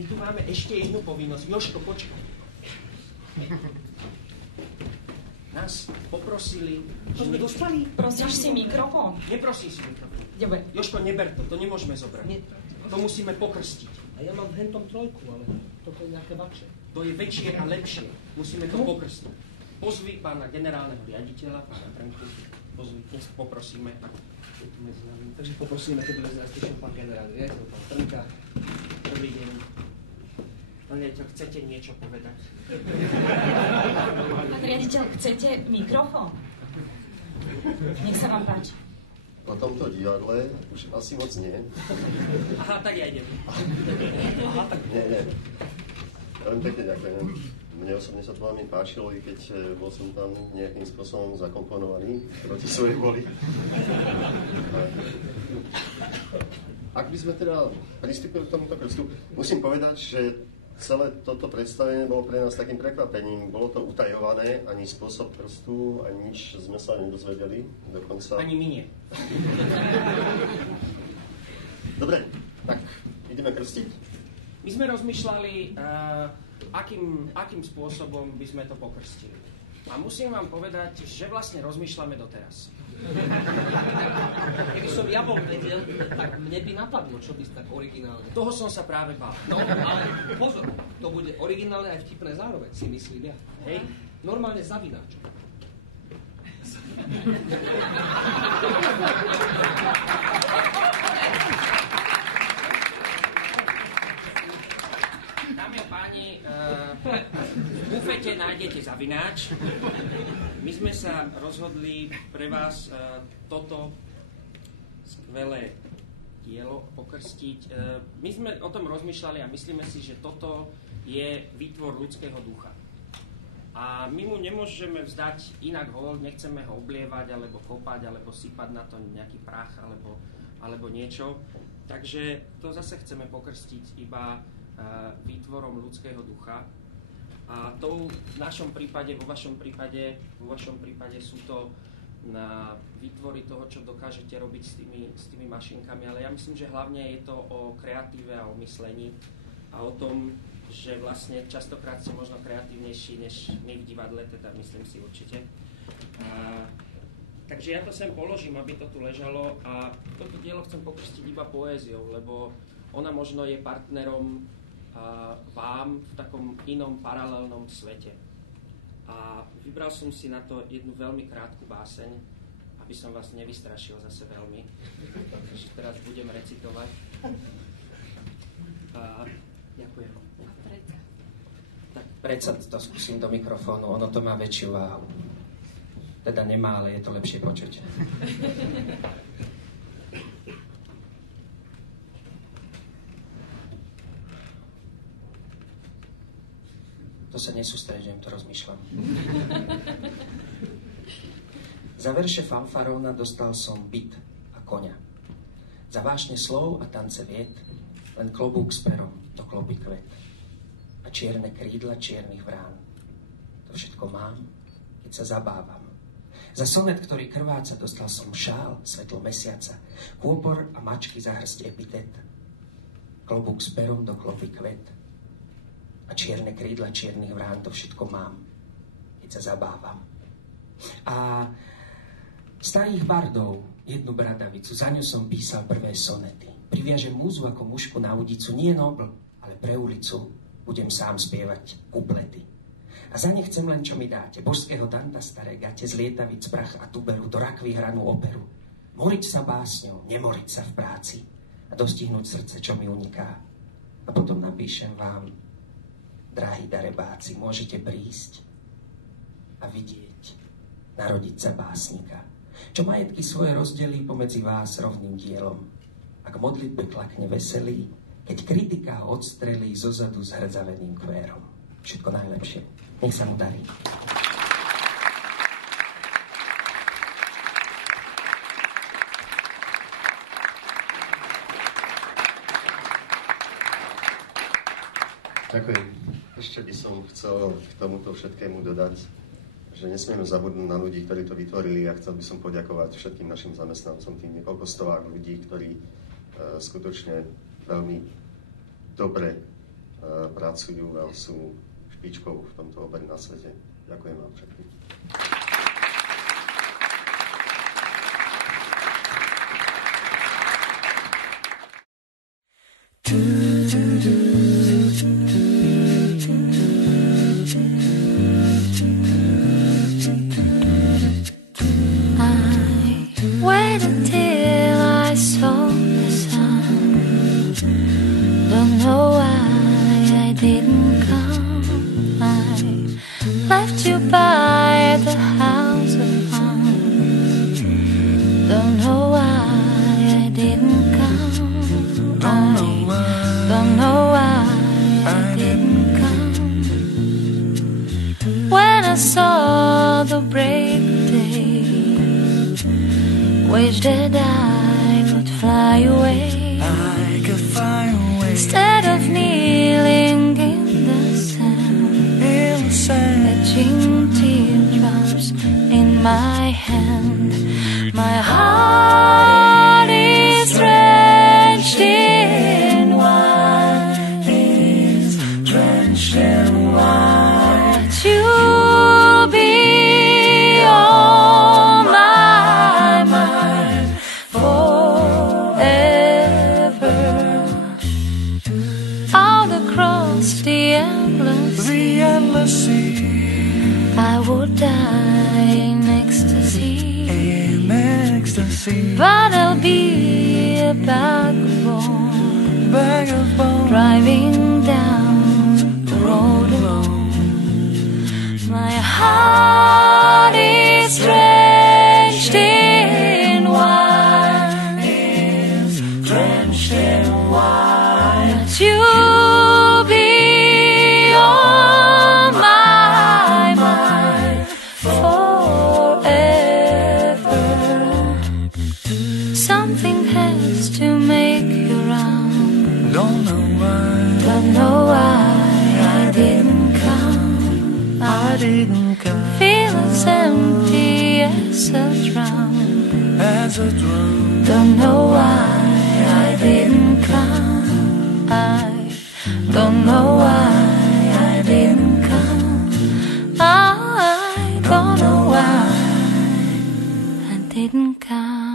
My tu máme ešte jednu povinnosť. Jožko, počkaj. Nás poprosili... To sme dostali? Prosíš si mikrofón? Neprosíš si mikrofón. Dobre. Jožko, neber to nemôžeme zobrať. Nie. To musíme pokrstiť. A ja mám v hentom trojku, ale toto je nejaké väčšie. To je väčšie a lepšie. Musíme to pokrstiť. Pozvi pána generálneho riaditeľa, pána Trnku. Pozvi, dnes poprosíme. Medzi nami. Takže poprosíme, keď bude zrastiť pán generálny riaditeľ, pán Trnka. Dobrý deň. Pán riaditeľ, chcete niečo povedať? Pán riaditeľ, chcete mikrofón? Nech sa vám páči. Po tomto divadle už asi moc nie. Aha, tak ja idem. Aha, tak Nie. Veľmi pekne ďakujem. Mne osobne sa to veľmi páčilo, i keď bol som tam nejakým spôsobom zakomponovaný proti svojej voli. Ak by sme teda pristúpili k tomuto krstu, musím povedať, že celé toto predstavenie bolo pre nás takým prekvapením. Bolo to utajované, ani spôsob krstu, ani nič sme sa nedozvedeli. Dokonca... Ani my nie. Dobre, tak ideme krstiť? My sme rozmýšľali, akým spôsobom by sme to pokrstili. A musím vám povedať, že vlastne rozmýšľame doteraz. keby som ja bol vedel, tak mne by napadlo, čo by tak originálne. Toho som sa práve bál. No, ale pozor, to bude originálne aj vtipné zároveň, si myslím ja. Hej? Normálne zavináč. Dámy a páni, v bufete nájdete zavináč. My sme sa rozhodli pre vás toto skvelé dielo pokrstiť. My sme o tom rozmýšľali a myslíme si, že toto je výtvor ľudského ducha. A my mu nemôžeme vzdať inak hold, nechceme ho oblievať, alebo kopať, alebo sypať na to nejaký prach, alebo niečo. Takže to zase chceme pokrstiť iba výtvorom ľudského ducha. A to v našom prípade, vo vašom prípade sú to na výtvory toho, čo dokážete robiť s tými mašinkami, ale ja myslím, že hlavne je to o kreatíve a o myslení a o tom, že vlastne častokrát ste možno kreatívnejší než my v divadle, teda myslím si určite. Takže ja to sem položím, aby to tu ležalo a toto dielo chcem pokrstiť iba poéziou, lebo ona možno je partnerom vám v takom inom paralelnom svete. A vybral som si na to jednu veľmi krátku báseň, aby som vás nevystrašil zase veľmi. Takže teraz budem recitovať. Ďakujem. Tak predsa to skúsim do mikrofónu, ono to má väčšiu váhu. Teda nemá, ale je to lepšie počuť. To sa nesústreďujem, to rozmýšľam. Za verše fanfaróna dostal som byt a koňa. Za vášne slov a tance viet len klobúk s perom do kloby kvet. A čierne krídla čiernych vrán. To všetko mám, keď sa zabávam. Za sonet, ktorý krváca, dostal som šál, svetlo mesiaca, kôpor a mačky za hrst epitet. Klobúk s perom do kloby kvet. A čierne krídla čiernych vrán, to všetko mám, keď sa zabávam. A starých bardov, jednu bradavicu, za ňu som písal prvé sonety. Priviažem múzu ako mušku na udicu, nie nobl, ale pre ulicu budem sám spievať kuplety. A za ne chcem len, čo mi dáte, božského Danta staré gate, z lietavic prach a tuberu, do rakvy hranú operu. Moriť sa básňou, nemoriť sa v práci a dostihnúť srdce, čo mi uniká. A potom napíšem vám, drahí darebáci, môžete prísť a vidieť, narodiť sa básnika, čo majetky svoje rozdelí pomedzi vás rovným dielom. A k modlitbe klakne veselý, keď kritika ho odstrelí zozadu s hrdzaveným kvérom. Všetko najlepšie. Nech sa mu darí. Ďakujem. Ešte by som chcel k tomuto všetkému dodať, že nesmieme zabudnúť na ľudí, ktorí to vytvorili a chcel by som poďakovať všetkým našim zamestnancom, tým niekoľko stovák ľudí, ktorí skutočne veľmi dobre pracujú a sú špičkou v tomto obere na svete. Ďakujem vám všetkým. Wish that I could fly away. Instead of kneeling in the sand, catching teardrops in my hand. My heart is drenched in wine, is drenched in wine. But you'll be on my mind forever. Out across the endless sea, I would die in ecstasy. But I'll be a bag of bones, driving down the road alone. My heart is drenched in wine, is drenched in wine. But you'll be on my mind forever. Something has to make you round. Don't know why I didn't come. I didn't come. Feel as empty as a drum. Don't know why I didn't come. I don't know why I didn't come. I don't know why I didn't come.